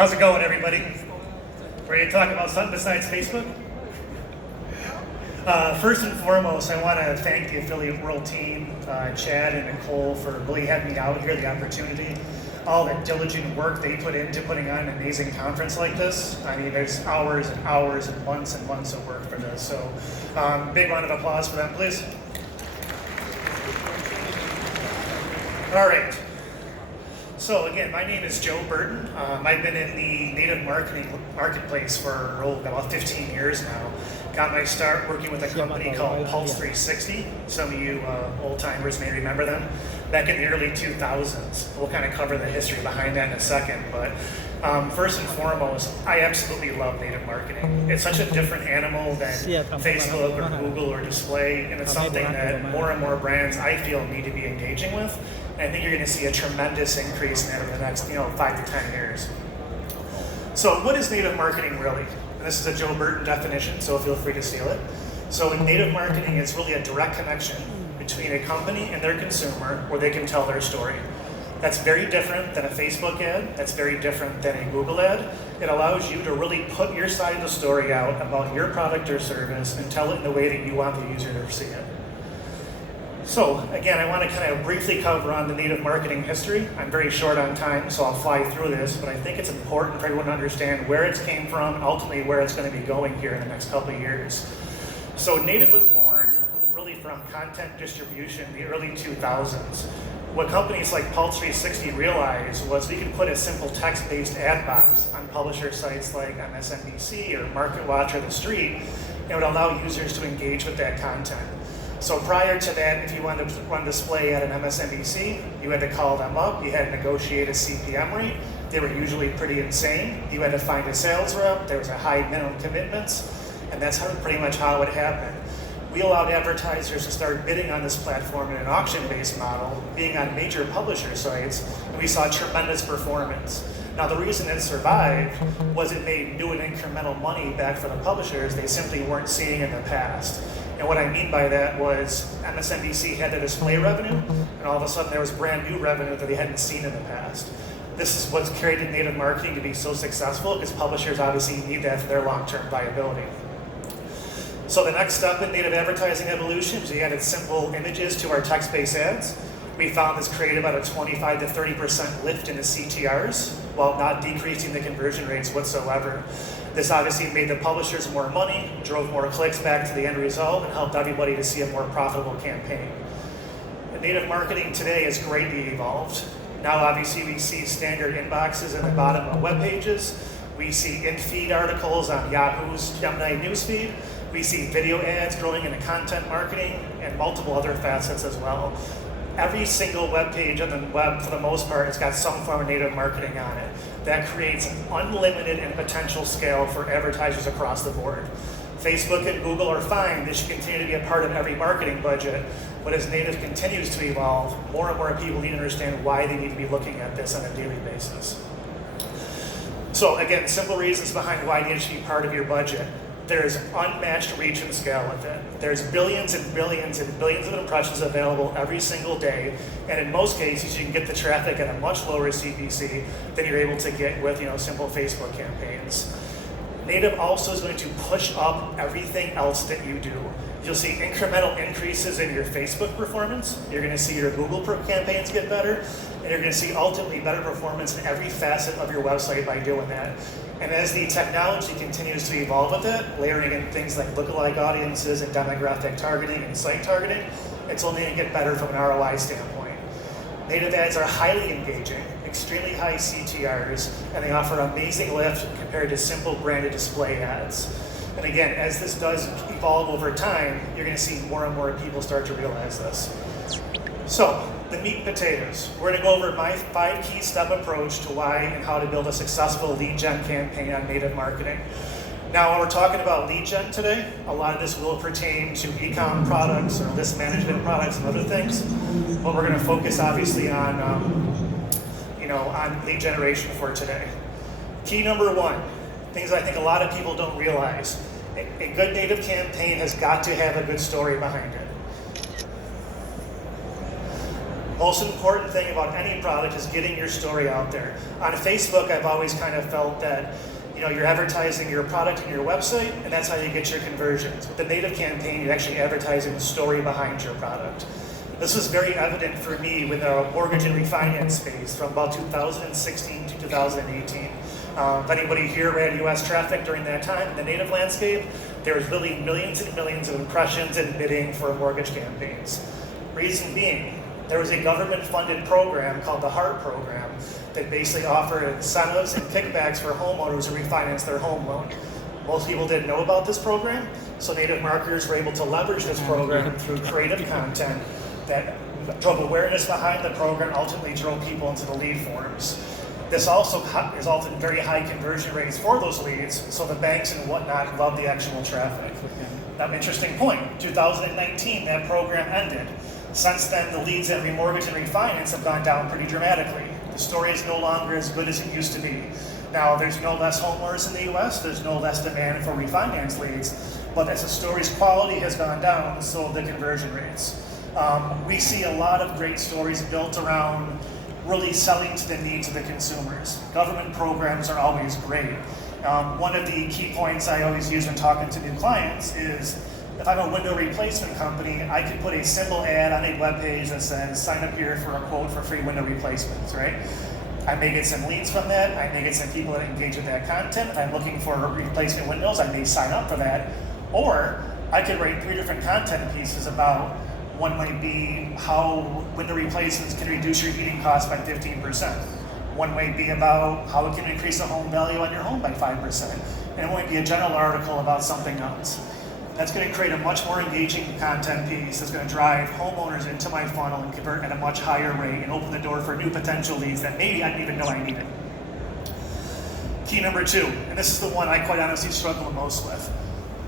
How's it going, everybody? Ready to talk about something besides Facebook? First and foremost, I want to thank the Affiliate World team, Chad and Nicole, for really having me out here, the opportunity, all the diligent work they put into putting on an amazing conference like this. I mean, there's hours and hours and months of work for this. So, big round of applause for them, please. All right. So again, my name is Joe Burton. I've been in the native marketing marketplace for about 15 years now. Got my start working with a company called Pulse 360. Some of you old timers may remember them. Back in the early 2000s. We'll kind of cover the history behind that in a second. But first and foremost, I absolutely love native marketing. It's such a different animal than Facebook or Google or display, and it's something that more and more brands, I feel, need to be engaging with. And I think you're going to see a tremendous increase in that over the next 5 to 10 years. So what is native marketing really? And this is a Joe Burton definition, so feel free to steal it. So in native marketing, it's really a direct connection between a company and their consumer where they can tell their story. That's very different than a Facebook ad. That's very different than a Google ad. It allows you to really put your side of the story out about your product or service and tell it in the way that you want the user to see it. So again, I want to kind of briefly cover on the native marketing history. I'm very short on time, so I'll fly through this, but I think it's important for everyone to understand where it came from and ultimately where it's going to be going here in the next couple of years. So native was born really from content distribution in the early 2000s. What companies like Pulse 360 realized was we could put a simple text-based ad box on publisher sites like MSNBC or MarketWatch or The Street, and it would allow users to engage with that content. So prior to that, if you wanted to run display at an MSNBC, you had to call them up, you had to negotiate a CPM rate. They were usually pretty insane. You had to find a sales rep, there was a high minimum commitments, and that's pretty much how it happened. We allowed advertisers to start bidding on this platform in an auction-based model, being on major publisher sites, and we saw tremendous performance. Now the reason it survived was it made new and incremental money back for the publishers they simply weren't seeing in the past. And what I mean by that was MSNBC had the display revenue, and all of a sudden there was brand new revenue that they hadn't seen in the past. This is what's created native marketing to be so successful because publishers obviously need that for their long-term viability. So the next step in native advertising evolution is we added simple images to our text-based ads. We found this created about a 25 to 30% lift in the CTRs while not decreasing the conversion rates whatsoever. This obviously made the publishers more money, drove more clicks back to the end result, and helped everybody to see a more profitable campaign. And native marketing today has greatly evolved. Now obviously we see standard inboxes in the bottom of web pages. We see in-feed articles on Yahoo's Gemini newsfeed. We see video ads growing into content marketing and multiple other facets as well. Every single web page on the web, for the most part, has got some form of native marketing on it. That creates an unlimited and potential scale for advertisers across the board. Facebook and Google are fine. They should continue to be a part of every marketing budget. But as native continues to evolve, more and more people need to understand why they need to be looking at this on a daily basis. So again, simple reasons behind why native should be part of your budget. There's unmatched reach and scale with it. There's billions and billions and billions of impressions available every single day, and in most cases, you can get the traffic at a much lower CPC than you're able to get with simple Facebook campaigns. Native also is going to push up everything else that you do. You'll see incremental increases in your Facebook performance. You're going to see your Google campaigns get better, and you're going to see ultimately better performance in every facet of your website by doing that. And as the technology continues to evolve with it, layering in things like lookalike audiences and demographic targeting and site targeting, it's only going to get better from an ROI standpoint. Native ads are highly engaging, extremely high CTRs, and they offer amazing lift compared to simple branded display ads. And again, as this does evolve over time, you're going to see more and more people start to realize this. So, the meat and potatoes. We're going to go over my 5 key step approach to why and how to build a successful lead gen campaign on native marketing. Now, when we're talking about lead gen today, a lot of this will pertain to e-com products or list management products and other things, but we're going to focus obviously on, on lead generation for today. Key number 1, things I think a lot of people don't realize. A good native campaign has got to have a good story behind it. Most important thing about any product is getting your story out there. On Facebook, I've always kind of felt that you're advertising your product and your website, and that's how you get your conversions. With the native campaign, you're actually advertising the story behind your product. This was very evident for me with the mortgage and refinance space from about 2016 to 2018. If anybody here ran US traffic during that time in the native landscape, there was really millions and millions of impressions and bidding for mortgage campaigns. Reason being, there was a government-funded program called the HEART program that basically offered incentives and kickbacks for homeowners who refinance their home loan. Most people didn't know about this program, so native marketers were able to leverage this program through creative content that drove awareness behind the program, ultimately drove people into the lead forms. This also resulted in very high conversion rates for those leads, so the banks and whatnot love the actual traffic. Now, interesting point, 2019, that program ended. Since then, the leads at remortgage and refinance have gone down pretty dramatically. The story is no longer as good as it used to be. Now, there's no less homeowners in the US, there's no less demand for refinance leads, but as the story's quality has gone down, so have the conversion rates. We see a lot of great stories built around really selling to the needs of the consumers. Government programs are always great. One of the key points I always use when talking to new clients is, if I'm a window replacement company, I can put a simple ad on a web page that says, sign up here for a quote for free window replacements, right? I may get some leads from that, I may get some people that engage with that content. If I'm looking for replacement windows, I may sign up for that. Or I could write 3 different content pieces about, one might be how window replacements can reduce your heating costs by 15%. One might be about how it can increase the home value on your home by 5%. And it might be a general article about something else. That's going to create a much more engaging content piece that's going to drive homeowners into my funnel and convert at a much higher rate and open the door for new potential leads that maybe I didn't even know I needed. Key number 2, and this is the one I quite honestly struggle the most with.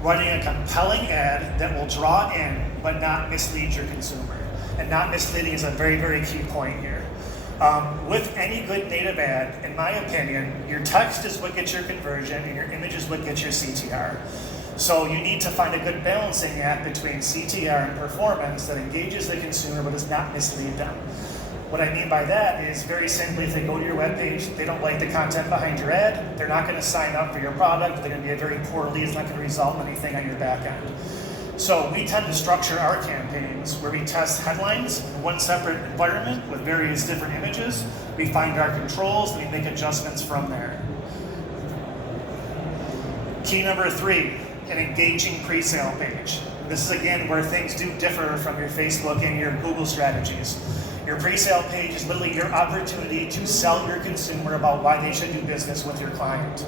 Running a compelling ad that will draw in but not mislead your consumer. And not misleading is a very, very key point here. With any good native ad, in my opinion, your text is what gets your conversion and your image is what gets your CTR. So you need to find a good balancing act between CTR and performance that engages the consumer but does not mislead them. What I mean by that is, very simply, if they go to your webpage, they don't like the content behind your ad, they're not going to sign up for your product, they're going to be a very poor lead, it's not going to result in anything on your back end. So we tend to structure our campaigns where we test headlines in one separate environment with various different images. We find our controls and we make adjustments from there. Key number 3, an engaging pre-sale page. This is again where things do differ from your Facebook and your Google strategies. Your pre-sale page is literally your opportunity to sell your consumer about why they should do business with your client.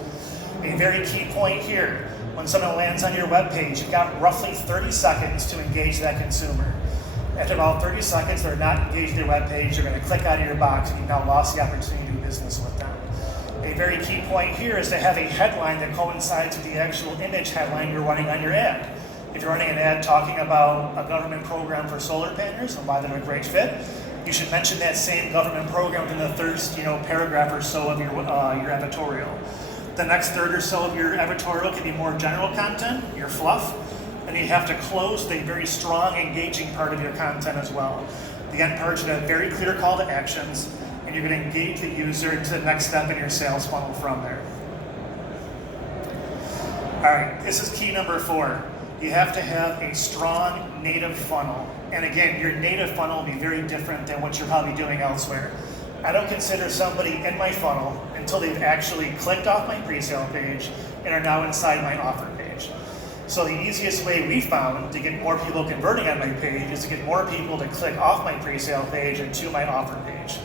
A very key point here, when someone lands on your webpage, you've got roughly 30 seconds to engage that consumer. After about 30 seconds, they're not engaged in your webpage, you're going to click out of your box and you've now lost the opportunity to do business with them. A very key point here is to have a headline that coincides with the actual image headline you're running on your ad. If you're running an ad talking about a government program for solar panels and why they're a great fit, you should mention that same government program within the first paragraph or so of your editorial. The next third or so of your editorial can be more general content, your fluff, and you have to close with a very strong, engaging part of your content as well. The end part should have very clear call to actions, and you're going to engage the user to the next step in your sales funnel from there. All right, this is key number 4. You have to have a strong native funnel. And again, your native funnel will be very different than what you're probably doing elsewhere. I don't consider somebody in my funnel until they've actually clicked off my pre-sale page and are now inside my offer page. So the easiest way we found to get more people converting on my page is to get more people to click off my pre-sale page and to my offer page.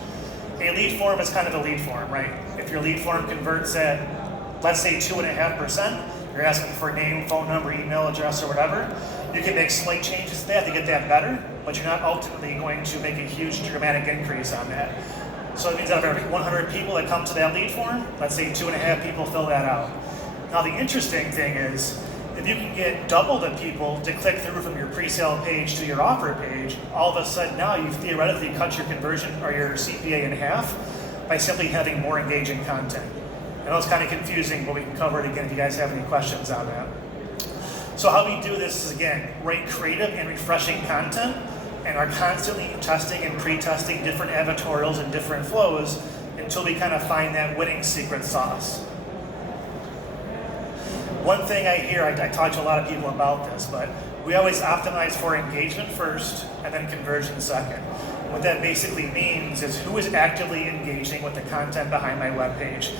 A lead form is kind of a lead form, right? If your lead form converts at, let's say 2.5%, you're asking for name, phone number, email address, or whatever, you can make slight changes to that to get that better, but you're not ultimately going to make a huge dramatic increase on that. So it means out of every 100 people that come to that lead form, let's say 2.5 people fill that out. Now the interesting thing is, if you can get double the people to click through from your pre-sale page to your offer page, all of a sudden now you've theoretically cut your conversion or your CPA in half by simply having more engaging content. I know it's kind of confusing, but we can cover it again if you guys have any questions on that. So how we do this is, again, write creative and refreshing content and are constantly testing and pre-testing different advertorials and different flows until we kind of find that winning secret sauce. One thing I hear, I talk to a lot of people about this, but we always optimize for engagement first and then conversion second. What that basically means is who is actively engaging with the content behind my webpage.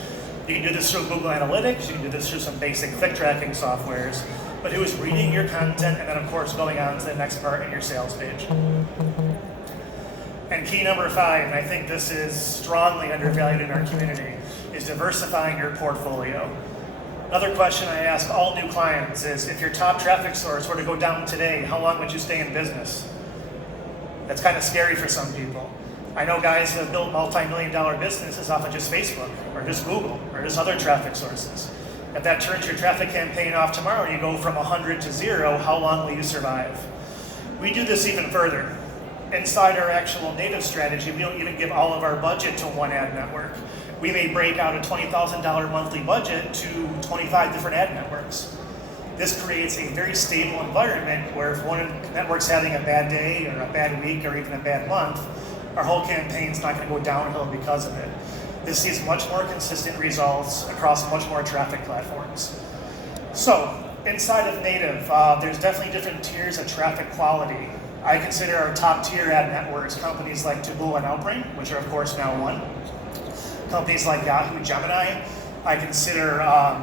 You can do this through Google Analytics, you can do this through some basic click tracking softwares, but who is reading your content and then of course going on to the next part in your sales page. And key number 5, and I think this is strongly undervalued in our community, is diversifying your portfolio. Another question I ask all new clients is, if your top traffic source were to go down today, how long would you stay in business? That's kind of scary for some people. I know guys that have built multi-million-dollar businesses off of just Facebook, or just Google, or just other traffic sources. If that turns your traffic campaign off tomorrow and you go from 100 to 0, how long will you survive? We do this even further. Inside our actual native strategy, we don't even give all of our budget to one ad network. We may break out a $20,000 monthly budget to 25 different ad networks. This creates a very stable environment where if one network's having a bad day or a bad week or even a bad month, our whole campaign's not going to go downhill because of it. This sees much more consistent results across much more traffic platforms. So, inside of native, there's definitely different tiers of traffic quality. I consider our top tier ad networks companies like Taboola and Outbrain, which are of course now one. Companies like Yahoo, Gemini. I consider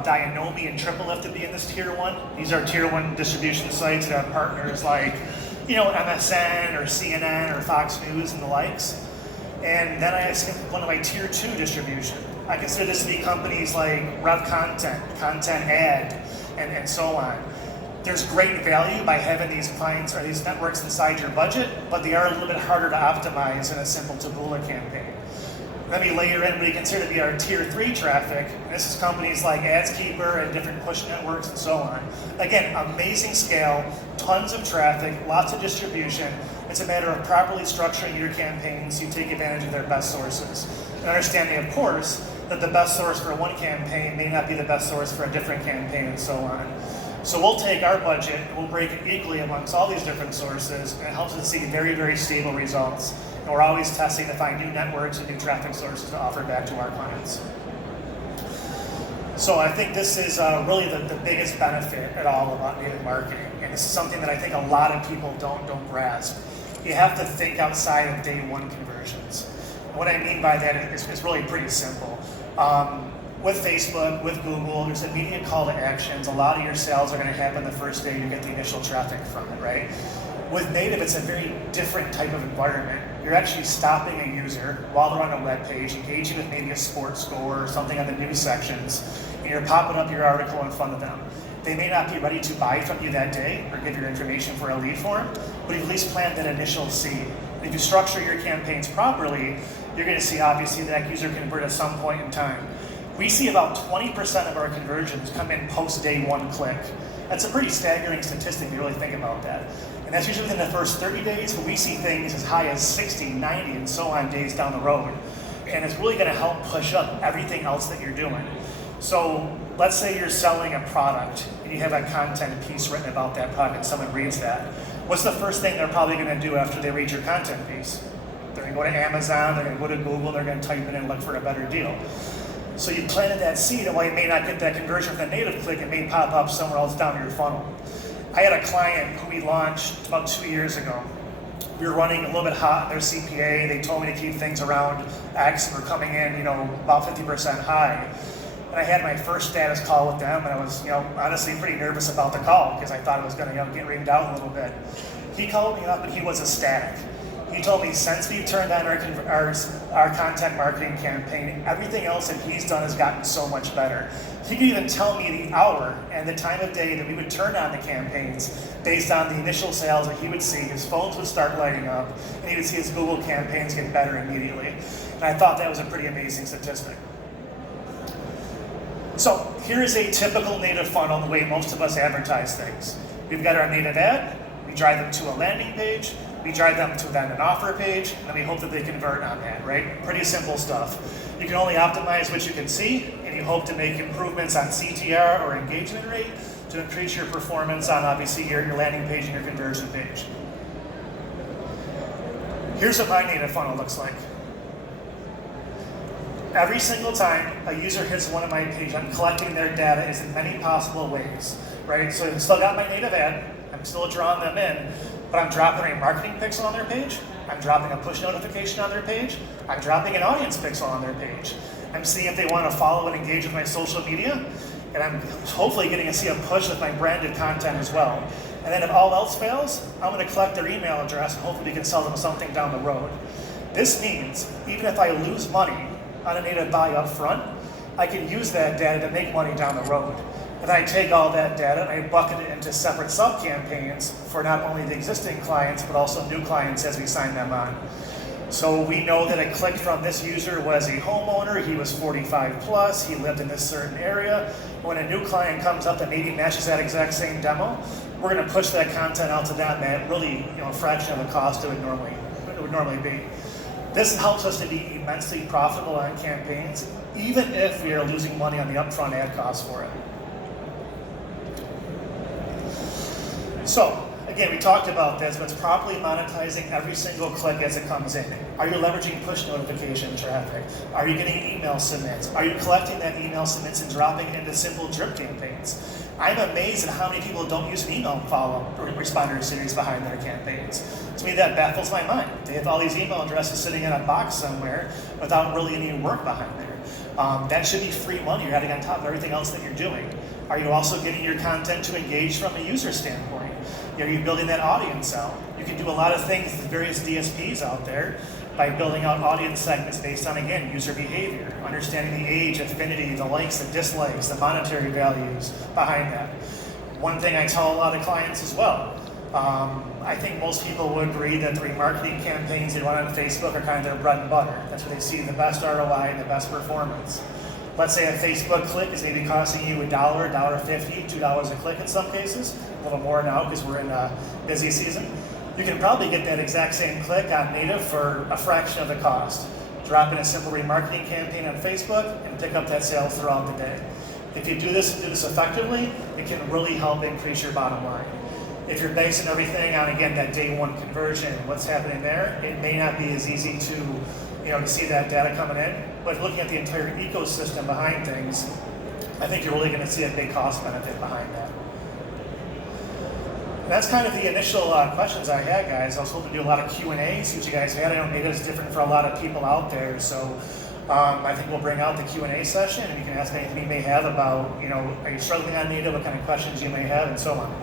Dianomi and TripleLift to be in this tier 1. These are tier 1 distribution sites that have partners like, MSN or CNN or Fox News and the likes. And then I have one of my tier 2 distribution. I consider this to be companies like Rev Content, Content Ad, and so on. There's great value by having these clients or these networks inside your budget, but they are a little bit harder to optimize in a simple Taboola campaign. Let me layer in what we consider to be our tier 3 traffic. This is companies like AdsKeeper and different push networks and so on. Again, amazing scale, tons of traffic, lots of distribution. It's a matter of properly structuring your campaigns so you take advantage of their best sources. And understanding, of course, that the best source for one campaign may not be the best source for a different campaign and so on. So we'll take our budget and we'll break it equally amongst all these different sources, and it helps us see very, very stable results. And we're always testing to find new networks and new traffic sources to offer back to our clients. So I think this is really the biggest benefit at all about native marketing. And this is something that I think a lot of people don't grasp. You have to think outside of day 1 conversions. And what I mean by that is really pretty simple. With Facebook, with Google, there's immediate call to actions. A lot of your sales are going to happen the first day you get the initial traffic from it, right? With native, it's a very different type of environment. You're actually stopping a user while they're on a web page, engaging with maybe a sports score or something on the news sections, and you're popping up your article in front of them. They may not be ready to buy from you that day or give your information for a lead form, but you've at least planned that initial seed. If you structure your campaigns properly, you're going to see obviously that user convert at some point in time. We see about 20% of our conversions come in post day 1 click. That's a pretty staggering statistic if you really think about that. And that's usually within the first 30 days, but we see things as high as 60, 90, and so on days down the road. And it's really going to help push up everything else that you're doing. So let's say you're selling a product and you have a content piece written about that product and someone reads that. What's the first thing they're probably going to do after they read your content piece? They're going to go to Amazon, they're going to go to Google, they're going to type in and look for a better deal. So you planted that seed, and while you may not get that conversion from the native click, it may pop up somewhere else down your funnel. I had a client who we launched about 2 years ago. We were running a little bit hot in their CPA. They told me to keep things around X, and we're coming in, about 50% high. And I had my first status call with them, and I was, honestly pretty nervous about the call because I thought it was going to, get reamed out a little bit. He called me up, and he was ecstatic. He told me since we've turned on our content marketing campaign, everything else that he's done has gotten so much better. He could even tell me the hour and the time of day that we would turn on the campaigns based on the initial sales that he would see. His phones would start lighting up, and he would see his Google campaigns get better immediately. And I thought that was a pretty amazing statistic. So here is a typical native funnel, the way most of us advertise things. We've got our native ad, we drive them to a landing page, we drive them to then an offer page, and then we hope that they convert on that, right? Pretty simple stuff. You can only optimize what you can see, and you hope to make improvements on CTR or engagement rate to increase your performance on obviously your landing page and your conversion page. Here's what my native funnel looks like. Every single time a user hits one of my pages, I'm collecting their data in many possible ways, right? So I've still got my native ad, I'm still drawing them in, but I'm dropping a marketing pixel on their page, I'm dropping a push notification on their page, I'm dropping an audience pixel on their page. I'm seeing if they want to follow and engage with my social media, and I'm hopefully getting to see a push with my branded content as well. And then if all else fails, I'm going to collect their email address and hopefully we can sell them something down the road. This means even if I lose money on a native buy up front, I can use that data to make money down the road. And then I take all that data and I bucket it into separate sub-campaigns for not only the existing clients, but also new clients as we sign them on. So we know that a click from this user was a homeowner, he was 45 plus, he lived in this certain area. When a new client comes up that maybe matches that exact same demo, we're going to push that content out to them at really, a fraction of the cost it would normally be. This helps us to be immensely profitable on campaigns, even if we are losing money on the upfront ad cost for it. So, again, we talked about this, but it's properly monetizing every single click as it comes in. Are you leveraging push notification traffic? Are you getting email submits? Are you collecting that email submits and dropping it into simple drip campaigns? I'm amazed at how many people don't use an email follow-up or responder series behind their campaigns. To me, that baffles my mind. They have all these email addresses sitting in a box somewhere without really any work behind there. That should be free money you're adding on top of everything else that you're doing. Are you also getting your content to engage from a user standpoint? Are you building that audience out? You can do a lot of things with various DSPs out there by building out audience segments based on, again, user behavior, understanding the age, affinity, the likes, the dislikes, the monetary values behind that. One thing I tell a lot of clients as well, I think most people would agree that the remarketing campaigns they run on Facebook are kind of their bread and butter. That's where they see the best ROI and the best performance. Let's say a Facebook click is maybe costing you $1, $1.50, $2 a click in some cases, a little more now because we're in a busy season. You can probably get that exact same click on native for a fraction of the cost. Drop in a simple remarketing campaign on Facebook and pick up that sale throughout the day. If you do this effectively, it can really help increase your bottom line. If you're basing everything on, again, that day one conversion, what's happening there, it may not be as easy to see that data coming in. But looking at the entire ecosystem behind things, I think you're really going to see a big cost benefit behind that. And that's kind of the initial questions I had, guys. I was hoping to do a lot of Q&A, see what you guys had. I know data is different for a lot of people out there, so I think we'll bring out the Q&A session, and you can ask anything you may have about, are you struggling on data, what kind of questions you may have, and so on.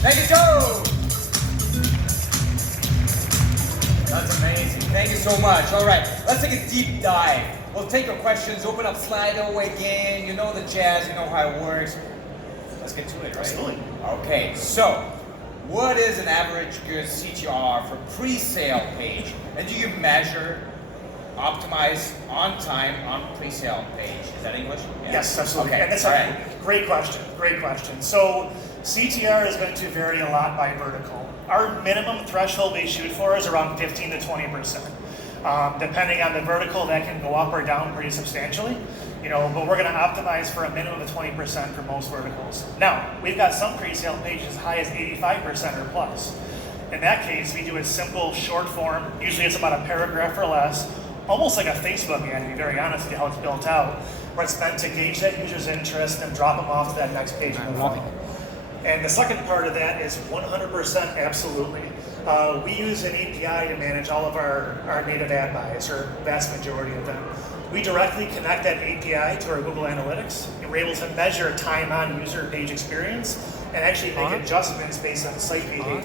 Thank you, Joe! That's amazing. Thank you so much. All right, let's take a deep dive. We'll take your questions, open up Slido again. You know the jazz, you know how it works. Let's get to it, right? Absolutely. Okay, so what is an average good CTR for pre-sale page? And do you measure, optimize on time on pre-sale page? Is that English? Yeah. Yes, absolutely. Okay. And that's great question. So CTR is going to vary a lot by vertical. Our minimum threshold we shoot for is around 15 to 20%. Depending on the vertical, that can go up or down pretty substantially, but we're going to optimize for a minimum of 20% for most verticals. Now, we've got some pre-sale pages as high as 85% or plus. In that case, we do a simple short form, usually it's about a paragraph or less, almost like a Facebook ad, to be very honest with you, how it's built out, where it's meant to gauge that user's interest and drop them off to that next page in the funnel. And the second part of that is 100% absolutely. We use an API to manage all of our native ad buys, or vast majority of them. We directly connect that API to our Google Analytics, and we're able to measure time on user page experience and actually make adjustments based on site behavior